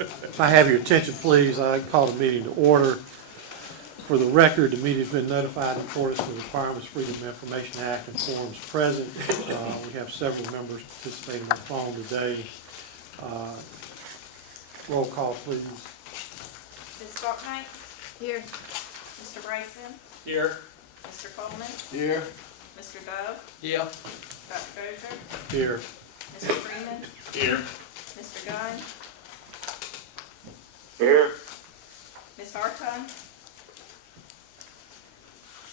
If I have your attention, please, I call the meeting to order. For the record, the meeting's been notified in accordance with the requirements of Freedom of Information Act and forums present. We have several members participating on the phone today. Roll call, please. Ms. Faulknight? Here. Mr. Bryson? Here. Mr. Coleman? Here. Mr. Dove? Yeah. Dr. Dozier? Here. Mr. Freeman? Here. Mr. Gunn? Here. Ms. Hartung?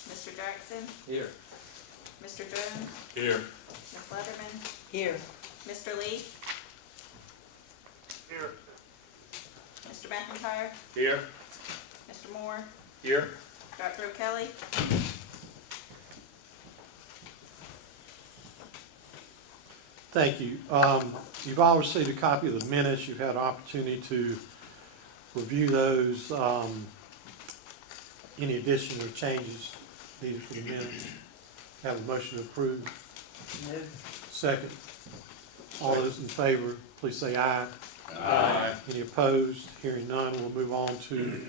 Mr. Jackson? Here. Mr. Jones? Here. Ms. Leatherman? Here. Mr. Lee? Here. Mr. McIntyre? Here. Mr. Moore? Here. Dr. O'Kelly? Thank you. You've all received a copy of the minutes. You've had an opportunity to review those. Any additions or changes needed for the minutes? Have a motion to approve. Move. Second. All those in favor, please say aye. Aye. Any opposed? Hearing none, we'll move on to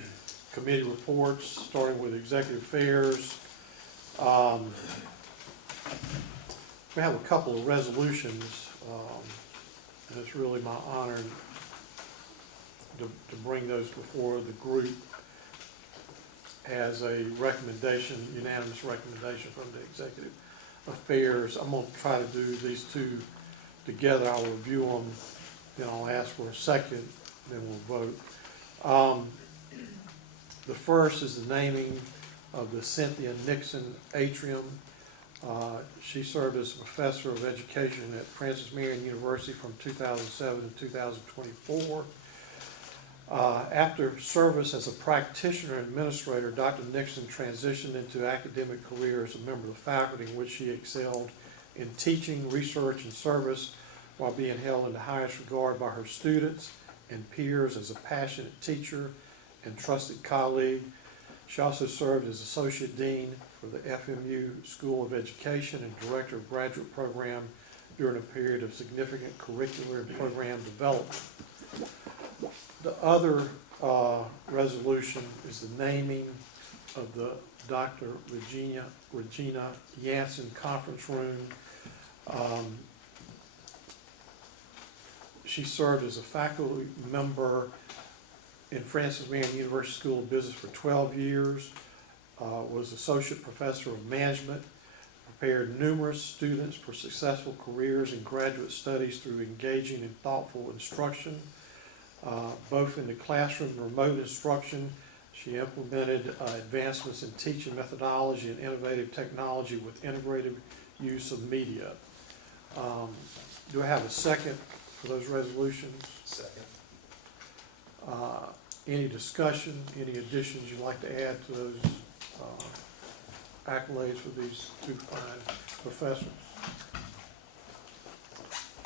committee reports, starting with executive affairs. We have a couple of resolutions, and it's really my honor to bring those before the group as a recommendation, unanimous recommendation from the executive affairs. I'm going to try to do these two together. I'll review them, then I'll ask for a second, then we'll vote. The first is the naming of the Cynthia Nixon Atrium. She served as a professor of education at Francis Marion University from 2007 to 2024. After service as a practitioner and administrator, Dr. Nixon transitioned into academic career as a member of the faculty, in which she excelled in teaching, research, and service while being held in the highest regard by her students and peers as a passionate teacher and trusted colleague. She also served as Associate Dean for the FMU School of Education and Director of Graduate Program during a period of significant curricular and program development. The other resolution is the naming of the Dr. Regina Yanson Conference Room. She served as a faculty member in Francis Marion University School of Business for 12 years, was Associate Professor of Management, prepared numerous students for successful careers in graduate studies through engaging and thoughtful instruction. Both in the classroom and remote instruction, she implemented advancements in teaching methodology and innovative technology with integrated use of media. Do I have a second for those resolutions? Second. Any discussion, any additions you'd like to add to those accolades for these two fine professors?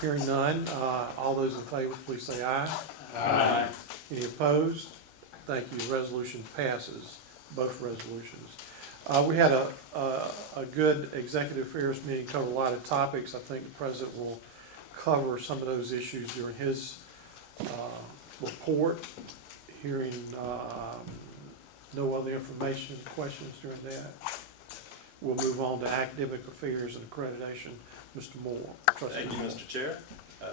Hearing none, all those in favor, please say aye. Aye. Any opposed? Thank you. The resolution passes, both resolutions. We had a good executive affairs meeting, covered a lot of topics. I think the president will cover some of those issues during his report. Hearing no other information, questions during that. We'll move on to academic affairs and accreditation. Mr. Moore. Trustee Thank you, Moore. Mr. Chair.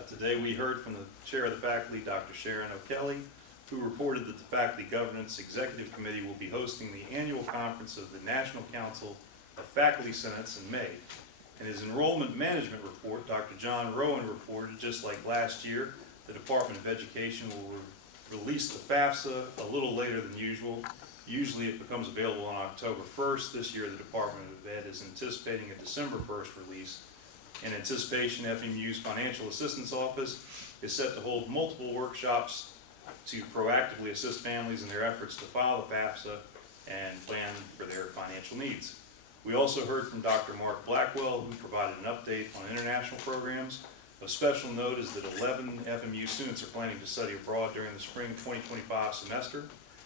Today we heard from the Chair of the Faculty, Dr. Sharon O'Kelly, who reported that the Faculty Governance Executive Committee will be hosting the annual conference of the National Council of Faculty Senates in May. In his enrollment management report, Dr. John Rowan reported, just like last year, the Department of Education will release the FAFSA a little later than usual. Usually it becomes available on October 1st. This year the Department of Ed is anticipating a December 1st release. In anticipation, FMU's Financial Assistance Office is set to hold multiple workshops to proactively assist families in their efforts to file the FAFSA and plan for their financial needs. We also heard from Dr. Mark Blackwell, who provided an update on international programs. Of special note is that 11 FMU students are planning to study abroad during the spring 2025 semester.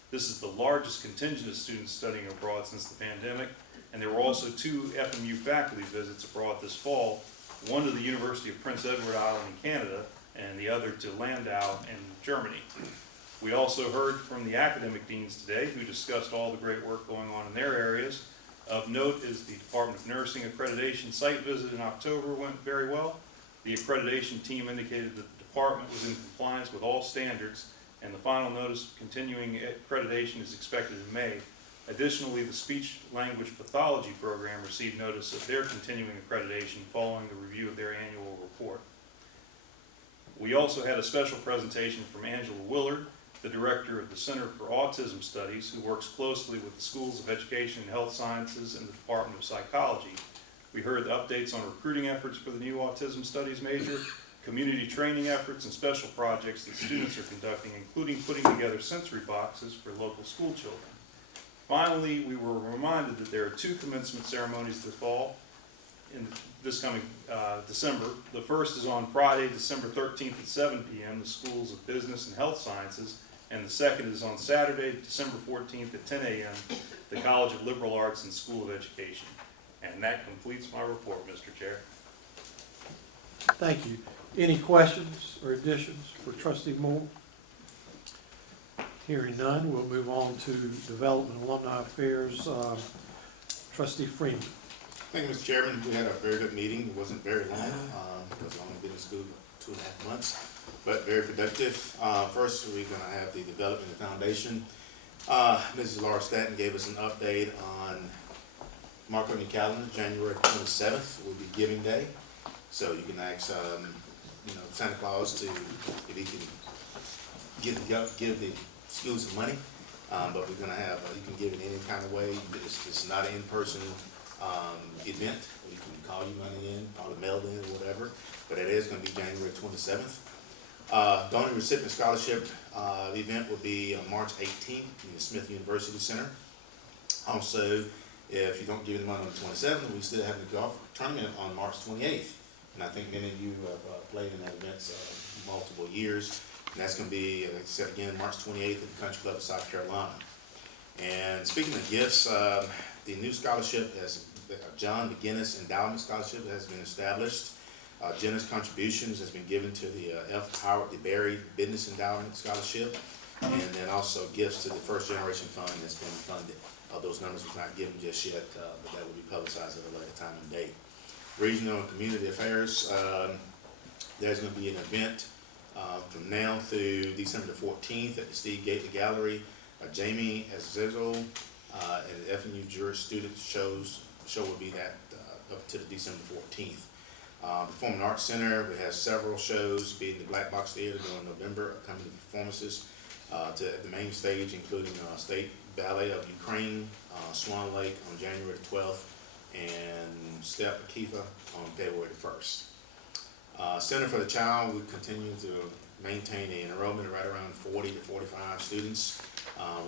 This is the largest contingent of students studying abroad since the pandemic, and there were also 2 FMU faculty visits abroad this fall, one to the University of Prince Edward Island in Canada, and the other to Landau in Germany. We also heard from the academic deans today, who discussed all the great work going on in their areas. Of note is the Department of Nursing accreditation site visit in October went very well. The accreditation team indicated that the department was in compliance with all standards, and the final notice of continuing accreditation is expected in May. Additionally, the speech language pathology program received notice of their continuing accreditation following the review of their annual report. We also had a special presentation from Angela Willard, the director of the Center for Autism Studies, who works closely with the Schools of Education and Health Sciences and the Department of Psychology. We heard the updates on recruiting efforts for the new Autism Studies major, community training efforts, and special projects that students are conducting, including putting together sensory boxes for local school children. Finally, we were reminded that there are 2 commencement ceremonies this fall, in this coming December. The first is on Friday, December 13th at 7 p.m., the Schools of Business and Health Sciences, and the second is on Saturday, December 14th at 10 a.m., the College of Liberal Arts and School of Education. And that completes my report, Mr. Chair. Thank you. Any questions or additions for Trustee Moore? Hearing none, we'll move on to Development and Alumni Affairs. Trustee Freeman. Thank you, Mr. Chairman. We had a very good meeting. It wasn't very long because I've only been in school 2.5 months, but very productive. First, we're going to have the Development and Foundation. Mrs. Laura Statton gave us an update on, mark on your calendar, January 27th will be Giving Day. So you can ask, Santa Claus to, if he can give the schools some money. But we're going to have, you can give it any kind of way. It's not an in-person event. You can call your money in, call it mailed in, or whatever. But it is going to be January 27th. Donor Recipient Scholarship event will be on March 18th in the Smith University Center. Also, if you don't give the money on the 27th, we still have the golf tournament on March 28th. And I think many of you have played in that event multiple years. And that's going to be, like I said again, March 28th at the Country Club of South Carolina. And speaking of gifts, the new scholarship, John McGinnis Endowment Scholarship, has been established. Generous contributions has been given to the F. Howard DeBerry Business Endowment Scholarship, and then also gifts to the First Generation Fund that's been funded. Those numbers are not given just yet, but that will be publicized at a later time and date. Regional and Community Affairs, there's going to be an event from now through December the 14th at the Steve Gately Gallery. Jamie Azizel and the FMU Juris Student show will be that up to the December 14th. Performing Arts Center, we have several shows, being the Black Box Theater during November, upcoming performances to the main stage, including State Ballet of Ukraine, Swan Lake on January 12th, and Step Akifa on February 1st. Center for the Child, we continue to maintain an enrollment of right around 40 to 45 students,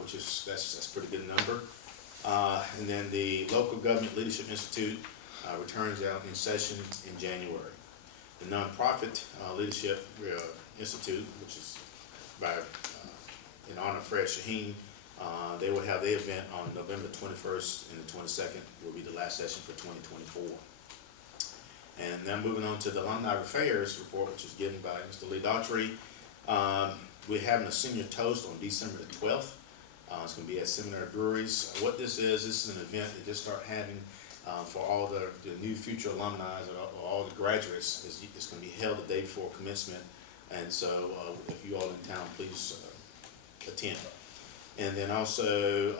which is that's a pretty good number. And then the Local Government Leadership Institute returns out in session in January. The Nonprofit Leadership Institute, which is by in honor of Fred Shaheen, they will have their event on November 21st and the 22nd will be the last session for 2024. And now moving on to the Alumni Affairs report, which is given by Mr. Lee Daughtry. We're having a senior toast on December the 12th. It's going to be at Seminary Breweries. What this is an event that just start having for all the new future alumni or all the graduates. It's going to be held the day before commencement. And so if you all in town, please attend. And then also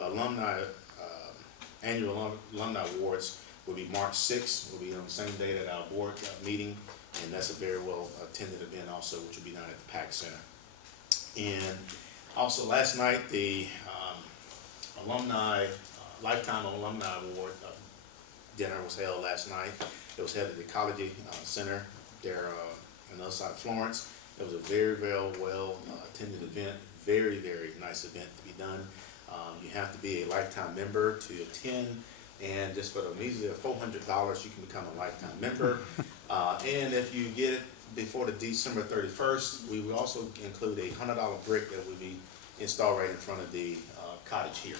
annual alumni awards will be March 6th. Will be on the same day that our board meeting. And that's a very well attended event also, which will be down at the PAC Center. And also last night, the Lifetime Alumni Award dinner was held last night. It was held at the College Center there on the other side of Florence. It was a very, very well attended event. Very, very nice event to be done. You have to be a lifetime member to attend, and just for the measly of $400, you can become a lifetime member. And if you get it before the December 31st, we will also include a $100 brick that will be installed right in front of the cottage here.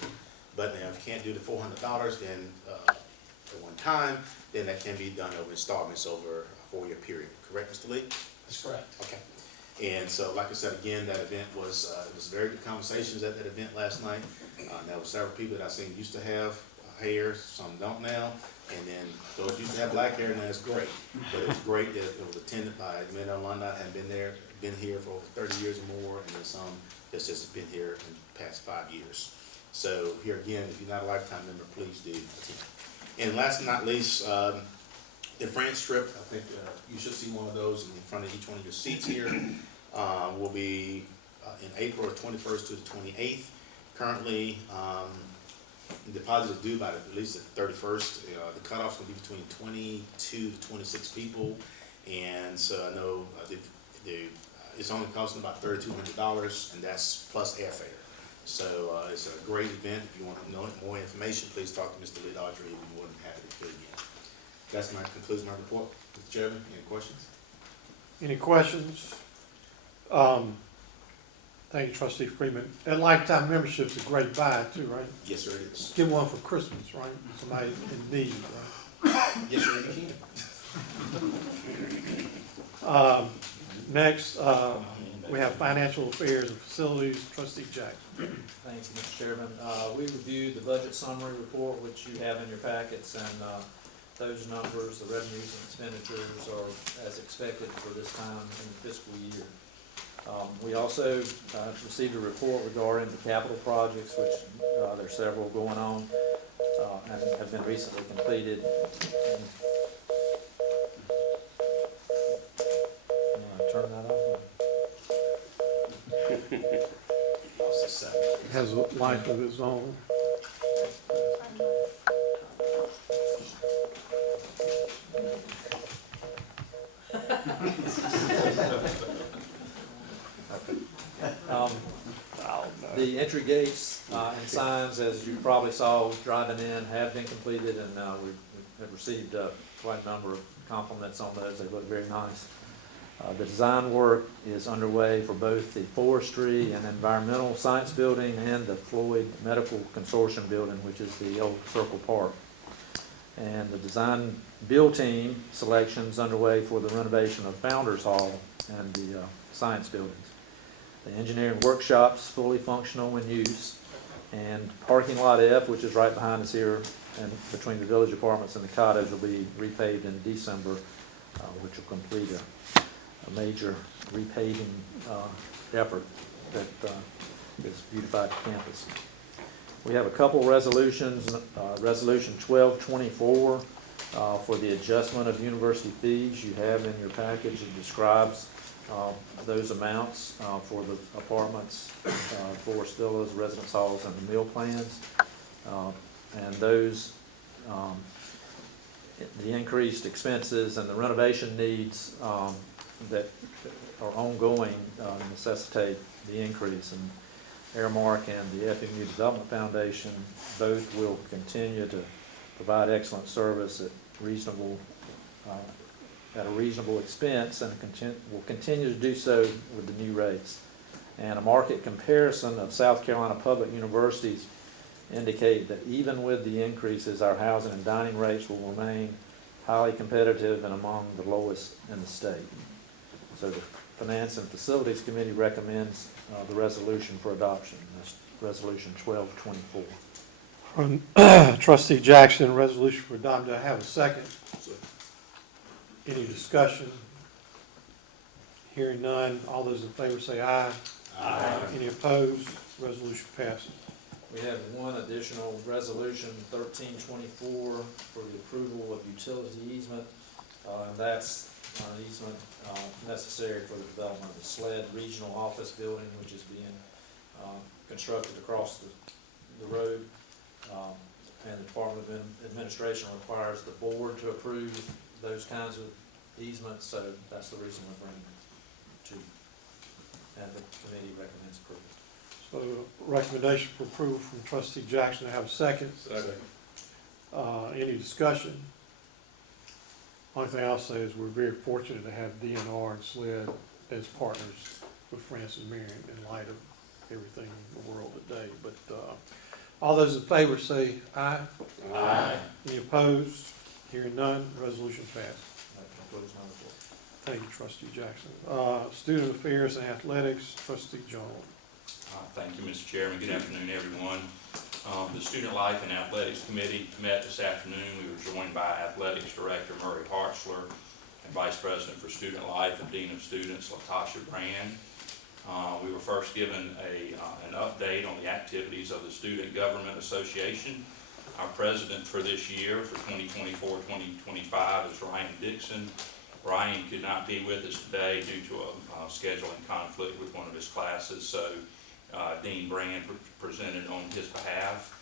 But now if you can't do the $400, then at one time, then that can be done over installments over a 4-year period. Correct, Mr. Lee? That's correct. Okay. And so, like I said, again, that event was, it was very good conversations at that event last night. There were several people that I seen used to have hair, some don't now, and then those used to have black hair, and that's great. But it was great that it was attended by many alumni that had been here for over 30 years or more, and then some that's just been here in the past 5 years. So here again, if you're not a lifetime member, please do attend. And last but not least, the France trip, I think you should see one of those in front of each one of your seats here, will be in April 21st to the 28th. Currently, the deposit is due by at least the 31st. The cutoff's gonna be between 22 to 26 people, and so I know it's only costing about $3,200, and that's plus airfare. So it's a great event. If you want to know more information, please talk to Mr. Lee Audrey. He'll be more than happy to fill you in. That's concludes my report. Mr. Chairman, any questions? Any questions? Thank you, Trustee Freeman. That lifetime membership's a great buy too, right? Yes, sir, it is. Get one for Christmas, right? Somebody in need, right? Yes, sir, you can. Next, we have Financial Affairs and Facilities, Trustee Jackson. Thank you, Mr. Chairman. We reviewed the budget summary report, which you have in your packets, and those numbers, the revenues and expenditures are as expected for this time in the fiscal year. We also received a report regarding the capital projects, which there's several going on and have been recently completed. And, turn that off. It has a life of its own. The entry gates and signs, as you probably saw driving in, have been completed, and we have received quite a number of compliments on those. They look very nice. The design work is underway for both the Forestry and Environmental Science Building and the Floyd Medical Consortium Building, which is the old Circle Park. And the design build team selections underway for the renovation of Founders Hall and the science buildings. The engineering workshop's fully functional in use, and parking lot F, which is right behind us here, and between the village apartments and the cottage, will be repaved in December, which will complete a major repaving effort that has beautified the campus. We have a couple resolutions. Resolution 1224 for the adjustment of university fees. You have in your package, it describes those amounts for the apartments, Forest Villas, residence halls, and the meal plans. And those, the increased expenses and the renovation needs that are ongoing necessitate the increase. And Airmark and the FMU Development Foundation both will continue to provide excellent service at a reasonable expense, and will continue to do so with the new rates. And a market comparison of South Carolina public universities indicate that even with the increases, our housing and dining rates will remain highly competitive and among the lowest in the state. So the Finance and Facilities Committee recommends the resolution for adoption. That's Resolution 1224. From Trustee Jackson, resolution for adoption. Do I have a second? Any discussion? Hearing none. All those in favor say aye. Aye. Any opposed? Resolution passes. We have one additional resolution, 1324, for the approval of utility easement. And that's an easement necessary for the development of the SLED Regional Office Building, which is being constructed across the road. And the Department of Administration requires the board to approve those kinds of easements, so that's the reason we're bringing it to, and the committee recommends approval. So recommendation for approval from Trustee Jackson. I have a second. Second. Any discussion? Only thing I'll say is we're very fortunate to have DNR and SLED as partners with Francis Marion in light of everything in the world today. But all those in favor say aye. Aye. Any opposed? Hearing none, resolution passed. That concludes my report. Thank you, trustee Jackson. Student Affairs and Athletics, trustee Jones. Thank you, Mr. Chairman. Good afternoon, everyone. The Student Life and Athletics Committee met this afternoon. We were joined by Athletics Director Murray Hartzler and Vice President for Student Life and Dean of Students LaTasha Brand. We were first given an update on the activities of the Student Government Association. Our president for this year, for 2024-2025, is Ryan Dixon. Ryan could not be with us today due to a scheduling conflict with one of his classes, so Dean Brand presented on his behalf.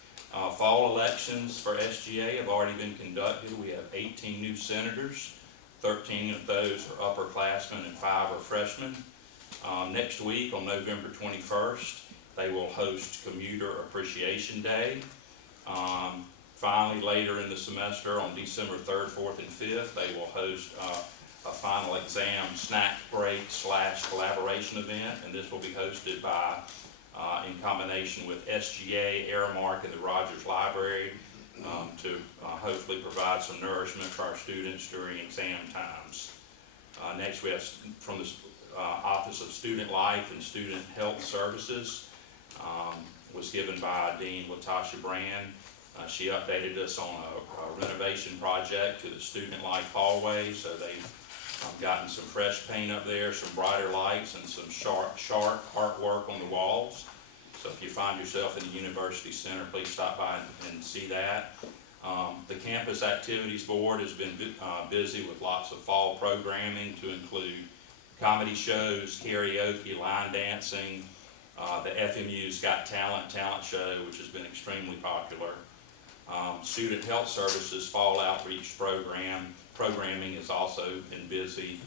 Fall elections for SGA have already been conducted. We have 18 new senators. 13 of those are upperclassmen and 5 are freshmen. Next week, on November 21st, they will host Commuter Appreciation Day. Finally, later in the semester, on December 3rd, 4th, and 5th, they will host a final exam snack break / collaboration event, and this will be hosted by, in combination with SGA, Aramark, and the Rogers Library to hopefully provide some nourishment for our students during exam times. Next, we have from the Office of Student Life and Student Health Services, was given by Dean LaTasha Brand. She updated us on a renovation project to the Student Life hallway, so they've gotten some fresh paint up there, some brighter lights, and some sharp artwork on the walls. So if you find yourself in the University Center, please stop by and see that. The Campus Activities Board has been busy with lots of fall programming to include comedy shows, karaoke, line dancing, the FMU's Got Talent show, which has been extremely popular. Student Health Services Fall Outreach programming has also been busy,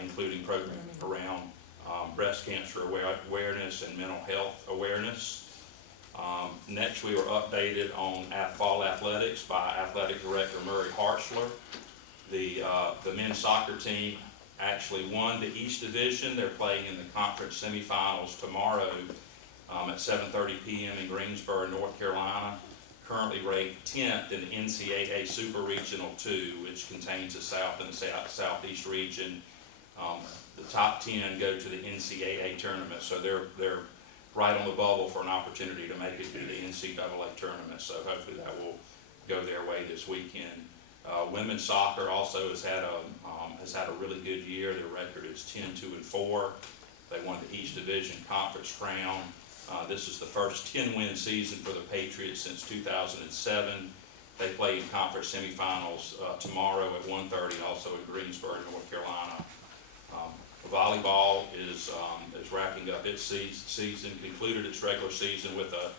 including programming around breast cancer awareness and mental health awareness. Next, we were updated on fall athletics by Athletic Director Murray Hartzler. The men's soccer team actually won the East Division. They're playing in the conference semifinals tomorrow at 7:30 p.m. in Greensboro, North Carolina. Currently ranked 10th in the NCAA Super Regional 2, which contains the South and Southeast region. The top 10 go to the NCAA tournament, so they're right on the bubble for an opportunity to make it to the NCAA tournament. So hopefully that will go their way this weekend. Women's soccer also has had a really good year. Their record is 10-2-4. They won the East Division Conference crown. This is the first 10-win season for the Patriots since 2007. They play in conference semifinals tomorrow at 1:30, also in Greensboro, North Carolina. Volleyball is wrapping up its season, concluded its regular season with a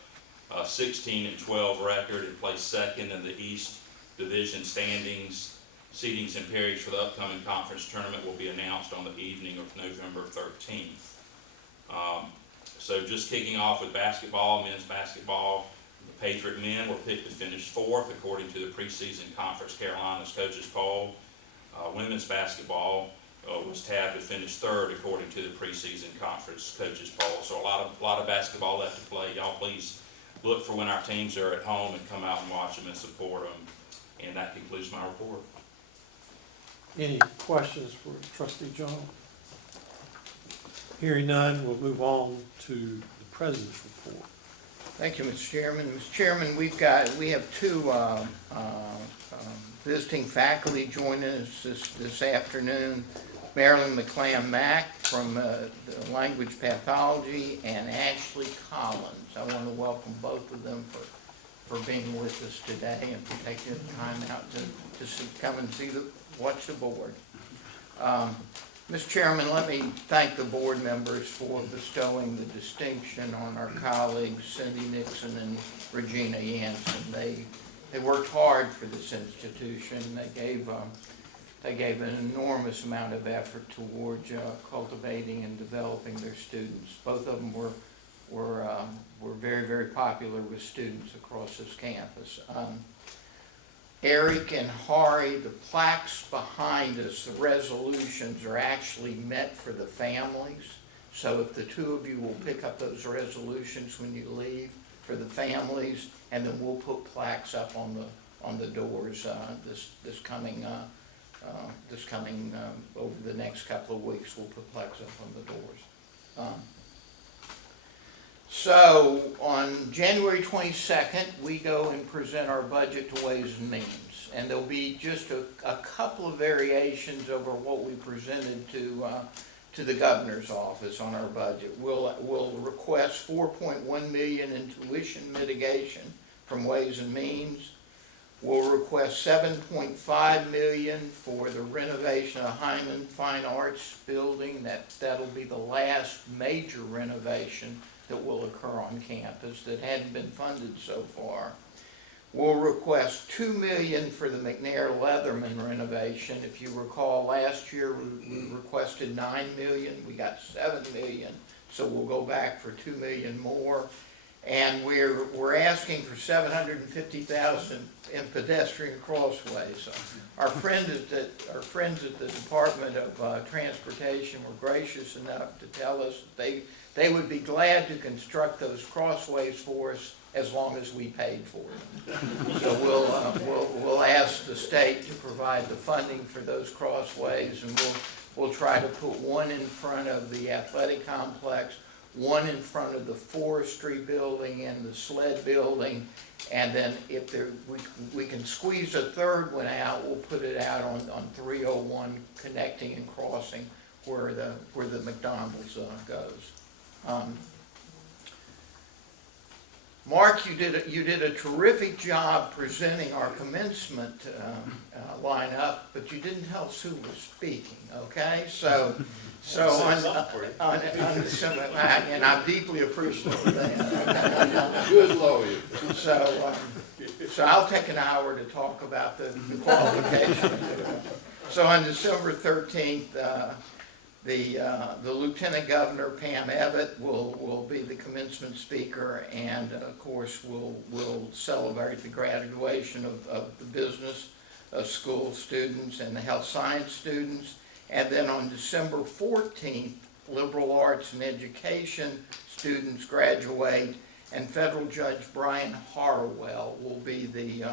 16-12 record. It placed second in the East Division standings. Seedings and pairings for the upcoming conference tournament will be announced on the evening of November 13th. So just kicking off with basketball, men's basketball, the Patriot men were picked to finish 4th according to the preseason Conference Carolinas coaches poll. Women's basketball was tabbed to finish 3rd according to the preseason conference coaches poll. So a lot of basketball left to play. Y'all please look for when our teams are at home and come out and watch them and support them. And that concludes my report. Any questions for trustee Jones? Hearing none, we'll move on to the president's report. Thank you, Mr. Chairman. Mr. Chairman, we have two visiting faculty joining us this afternoon. Marilyn McClam Mack from the Language Pathology and Ashley Collins. I want to welcome both of them for being with us today and for taking the time out to come and watch the board. Mr. Chairman, let me thank the board members for bestowing the distinction on our colleagues Cindi Nixon and Regina Yanson. They worked hard for this institution. They gave an enormous amount of effort towards cultivating and developing their students. Both of them were very, very popular with students across this campus. Eric and Hari, the plaques behind us, the resolutions are actually meant for the families. So if the two of you will pick up those resolutions when you leave for the families, and then we'll put plaques up on the doors this coming this coming, over the next couple of weeks, we'll put plex up on the doors. So, on January 22nd, we go and present our budget to Ways and Means. And there'll be just a couple of variations over what we presented to the governor's office on our budget. We'll request $4.1 million in tuition mitigation from Ways and Means. We'll request $7.5 million for the renovation of Hyman Fine Arts Building. That'll be the last major renovation that will occur on campus that hadn't been funded so far. We'll request $2 million for the McNair Leatherman renovation. If you recall, last year we requested $9 million. We got $7 million, so we'll go back for $2 million more. And we're asking for $750,000 in pedestrian crossways. Our friends at the Department of Transportation were gracious enough to tell us that they would be glad to construct those crossways for us as long as we paid for them. So we'll ask the state to provide the funding for those crossways, and we'll try to put one in front of the athletic complex, one in front of the forestry building and the sled building, and then if we can squeeze a third one out, we'll put it out on 301 connecting and crossing where the McDonald's goes. Mark, you did a terrific job presenting our commencement lineup, but you didn't tell us who was speaking. Okay, so and I'm deeply appreciative of that. Good lawyer. So I'll take an hour to talk about the qualifications. So on December 13th, the Lieutenant Governor, Pam Evett, will be the commencement speaker, and of course we'll celebrate the graduation of the business school students and the health science students. And then on December 14th, liberal arts and education students graduate, and Federal Judge Brian Harwell will be the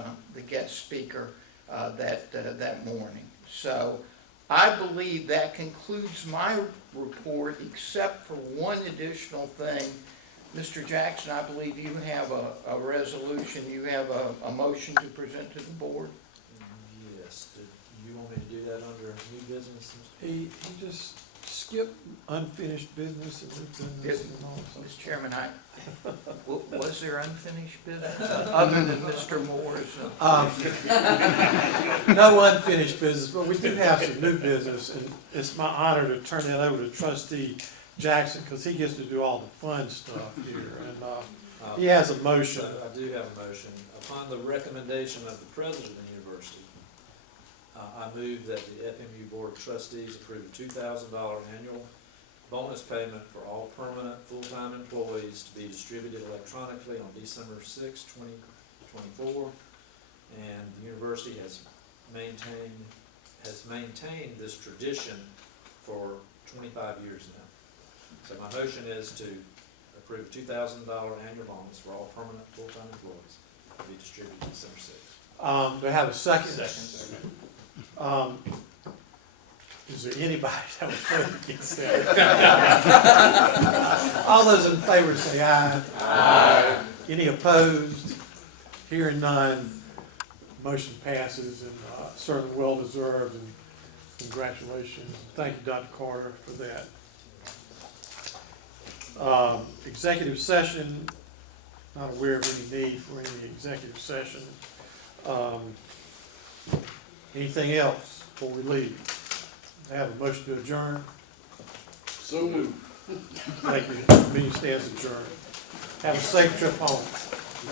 guest speaker that morning. So I believe that concludes my report, except for one additional thing. Mr. Jackson, I believe you have a resolution, you have a motion to present to the board? Yes, did you want me to do that under new business? He just skipped unfinished business and new business and all Mr. sorts. Chairman, was there unfinished business other than Mr. Moore's? No unfinished business, but we do have some new business, and it's my honor to turn that over to Trustee Jackson, because he gets to do all the fun stuff here, and he has a motion. I do have a motion. Upon the recommendation of the President of the University, I move that the FMU Board of Trustees approve a $2,000 annual bonus payment for all permanent full-time employees to be distributed electronically on December 6, 2024. And the university has maintained this tradition for 25 years now. So my motion is to approve a $2,000 annual bonus for all permanent full-time employees to be distributed December 6th. Do I have a second? Second. Is there anybody that would vote against that? All those in favor say aye. Aye. Any opposed? Hearing none, motion passes, and certainly well deserved, and congratulations. Thank you, Dr. Carter, for that. Executive session, not aware of any need for any executive session. Anything else before we leave? I have a motion to adjourn. So moved. Thank you. Meeting stands adjourned. Have a safe trip home.